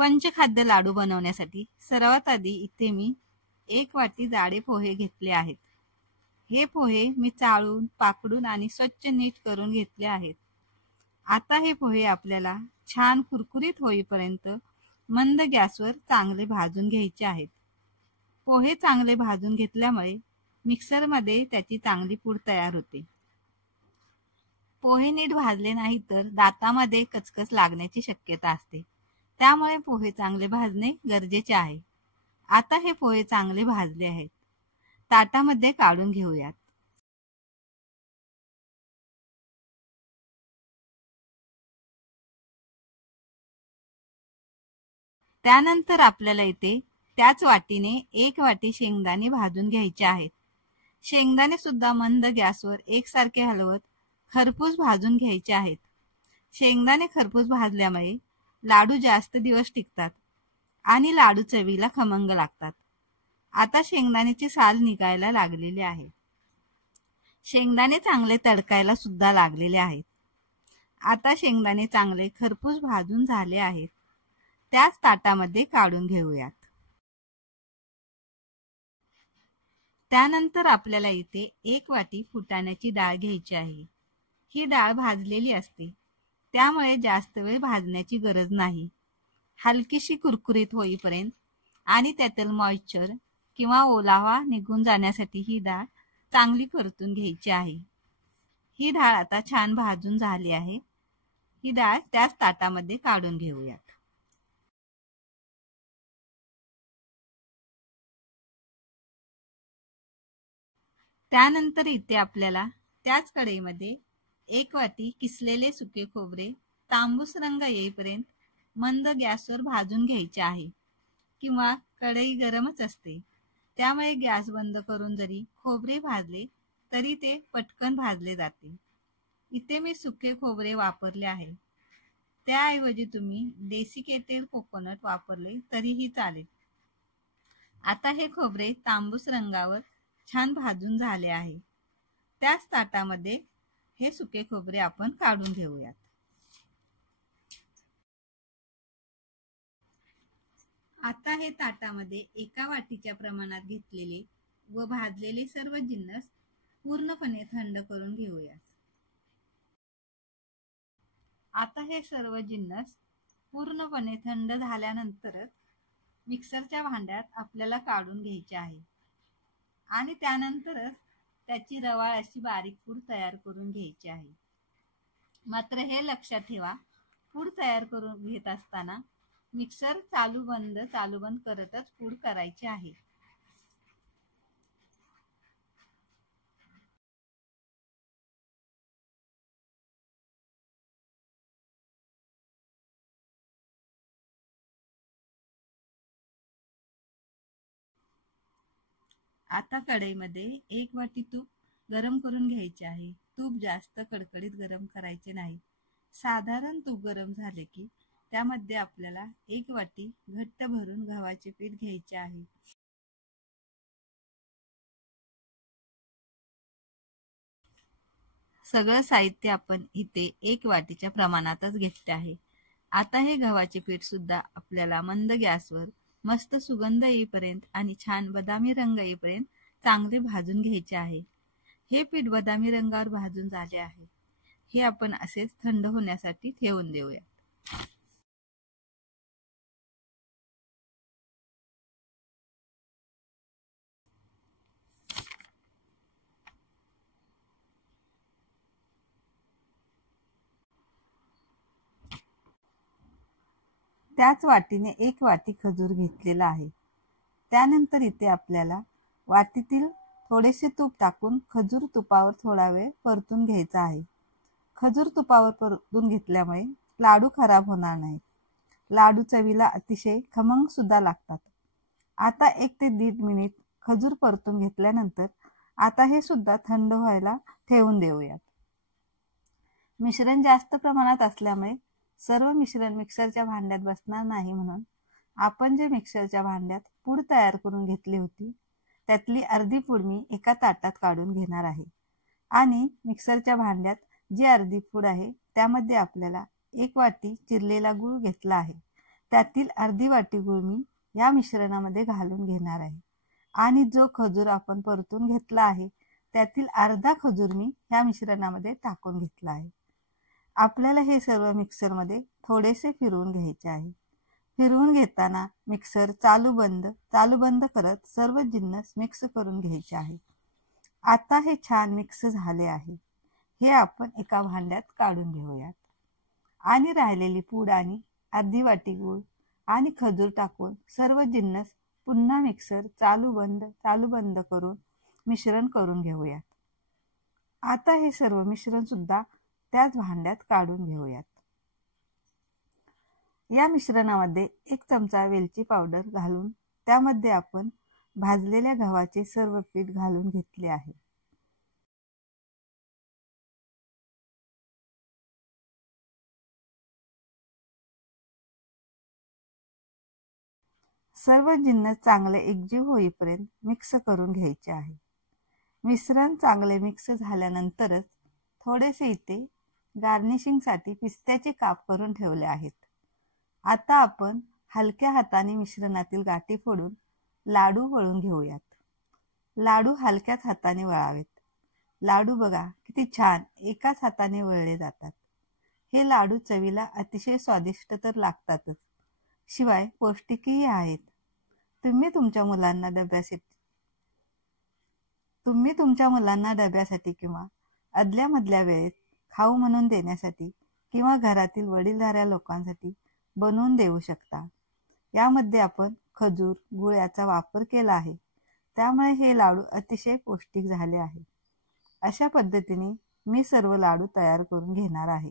पंचखाद्य लाडू बनवण्यासाठी सर्वात आधी इथे मी 1 वाटी जाडे पोहे घेतले आहेत। हे पोहे मी चाळून, पाकडून आणि स्वच्छ नीट करून घेतले आहेत। आता हे पोहे आपल्याला छान कुरकुरीत होईपर्यंत मंद गॅसवर चांगले भाजून घ्यायचे आहेत। पोहे चांगले भाजून घेतल्यामुळे मिक्सरमध्ये त्याची चांगली पूड तयार होते। पोहे नीट भाजले नाही तर दातामध्ये कचकच लागण्याची शक्यता असते, त्यामुळे पोहे चांगले भाजणे गरजेचे आहे। आता हे पोहे चांगले भाजले आहेत, ताटामध्ये काढून घेऊयात। त्यानंतर आपल्याला इथे त्याच वाटीने 1 वाटी शेंगदाणे भाजून घ्यायचे आहेत। शेंगदाणे सुद्धा मंद गॅसवर एकसारखे हलवत खरपूस भाजून घ्यायचे आहेत। शेंगदाणे खरपूस भाजल्यामुळे लाडू जास्त दिवस टिकतात आणि लाडू चवीला खमंग लागतात। आता शेंगदाण्याची साल निघायला लागलेली आहे। शेंगदाणे चांगले तडकायला सुद्धा लागलेले आहेत। आता शेंगदाणे चांगले खरपूस भाजून झाले आहेत, त्याच ताटामध्ये काढून घेऊयात। त्यानंतर आपल्याला इथे 1 वाटी फुटाण्याची डाळ घ्यायची आहे। ही डाळ भाजलेली असते, त्यामुळे जास्त वेळ भाजण्याची गरज नाही। हलकीशी कुरकुरीत होईपर्यंत आणि त्यातील मॉइश्चर किंवा ओलावा निघून जाण्यासाठी ही डाळ चांगली परतून घ्यायची आहे। ही डाळ आता छान भाजून झाली आहे। ही डाळ त्याच ताटामध्ये काढून घेऊयात। त्यानंतर इथे आपल्याला त्याच कढईमध्ये 1 वाटी किसलेले सुके खोबरे तांबूस रंग येईपर्यंत मंद गॅसवर भाजून घ्यायचे आहे, किंवा कढई गरमच असते, त्यामुळे गॅस बंद करून जरी खोबरे भाजले तरी ते पटकन भाजले जाते। इथे मी सुके खोबरे वापरले आहे, त्याऐवजी तुम्ही डेसिकेटेड कोकोनट वापरले तरीही चालेल। आता हे खोबरे तांबूस रंगावर छान भाजून झाले आहे। त्याच ताटामध्ये हे सुके खोबरे आपण काढून घेऊयात। आता हे ताटामध्ये 1 वाटीच्या प्रमाणात घेतलेले व भाजलेले सर्व जिन्नस पूर्णपणे थंड करून घेऊयात। आता हे सर्व जिन्नस पूर्णपणे थंड झाल्यानंतरच मिक्सरच्या भांड्यात आपल्याला काढून घ्यायचे आहे आणि त्यानंतरच त्याची रवाळ अशी बारीक पूड तयार करून घ्यायची आहे। मात्र हे लक्षात ठेवा, पूड तयार करून घेत असताना मिक्सर चालू बंद करतच पूड करायची आहे। आता कढईमध्ये 1 वाटी तूप गरम करून घ्यायचे आहे। तूप जास्त कडकडीत गरम करायचे नाही। साधारण तूप गरम झाले की त्यामध्ये आपल्याला 1 वाटी घट्ट भरून गव्हाचे पीठ घ्यायचे आहे। सगळं साहित्य आपण इथे 1 वाटीच्या प्रमाणातच घेतले आहे। आता हे गव्हाचे पीठ सुद्धा आपल्याला मंद गॅसवर मस्त सुगंध येईपर्यंत आणि छान बदामी रंग येईपर्यंत चांगले भाजून घ्यायचे आहे। हे पीठ बदामी रंगावर भाजून झाले आहे। हे आपण असेच थंड होण्यासाठी ठेवून देऊया। त्याच वाटीने 1 वाटी खजूर घेतलेला आहे। त्यानंतर इथे आपल्याला वाटीतील थोडेसे तूप टाकून खजूर तुपावर थोडा वेळ परतून घ्यायचा आहे। खजूर तुपावर परतून घेतल्यामुळे लाडू खराब होणार नाही। लाडू चवीला अतिशय खमंग सुद्धा लागतात। आता 1 ते 1.5 मिनिट खजूर परतून घेतल्यानंतर आता हे सुद्धा थंड व्हायला ठेवून देऊयात। मिश्रण जास्त प्रमाणात असल्यामुळे सर्व मिश्रण मिक्सरच्या भांड्यात बसणार नाही, म्हणून आपण जे मिक्सरच्या भांड्यात पूड तयार करून घेतली होती त्यातली अर्धी पूड मी एका ताटात काढून घेणार आहे आणि मिक्सरच्या भांड्यात जी अर्धी पूड आहे त्यामध्ये आपल्याला 1 वाटी चिरलेला गूळ घेतला आहे त्यातील अर्धी वाटी गूळ मी या मिश्रणामध्ये घालून घेणार आहे आणि जो खजूर आपण परतून घेतला आहे त्यातील अर्धा खजूर मी या मिश्रणामध्ये टाकून घेतला आहे। आपल्याला हे सर्व मिक्सरमध्ये थोडेसे फिरवून घ्यायचे आहे। फिरवून घेताना मिक्सर चालू बंद करत सर्व जिन्नस मिक्स करून घ्यायचे आहे। आता हे छान मिक्स झाले आहे। हे आपण एका भांड्यात काढून घेऊयात आणि राहिलेली पूड आणि अर्धी वाटी गूळ आणि खजूर टाकून सर्व जिन्नस पुन्हा मिक्सर चालू बंद करून मिश्रण करून घेऊयात। आता हे सर्व मिश्रण सुद्धा त्याच भांड्यात काढून घेऊयात। या मिश्रणामध्ये 1 चमचा वेलची पावडर घालून त्यामध्ये आपण भाजलेल्या गव्हाचे सर्व पीठ घालून घेतले आहे। सर्व जिन्नस चांगले एकजीव होईपर्यंत मिक्स करून घ्यायचे आहे। मिश्रण चांगले मिक्स झाल्यानंतरच थोडेसे इथे गार्निशिंगसाठी पिस्त्याचे काप करून ठेवले आहेत। आता आपण हलक्या हाताने मिश्रणातील गाठी फोडून लाडू वळून घेऊयात। लाडू हलक्याच हाताने वळावेत। लाडू बघा किती छान एकाच हाताने वळले जातात। हे लाडू चवीला अतिशय स्वादिष्ट तर लागतातच, शिवाय पौष्टिकही आहेत। तुम्ही तुमच्या मुलांना डब्यासाठी किंवा अदल्यामधल्या वेळेत खाऊ म्हणून देण्यासाठी किंवा घरातील वडीलधाऱ्या लोकांसाठी बनवून देऊ शकता। यामध्ये आपण खजूर, गूळ याचा वापर केला आहे, त्यामुळे हे लाडू अतिशय पौष्टिक झाले आहे। अशा पद्धतीने मी सर्व लाडू तयार करून घेणार आहे।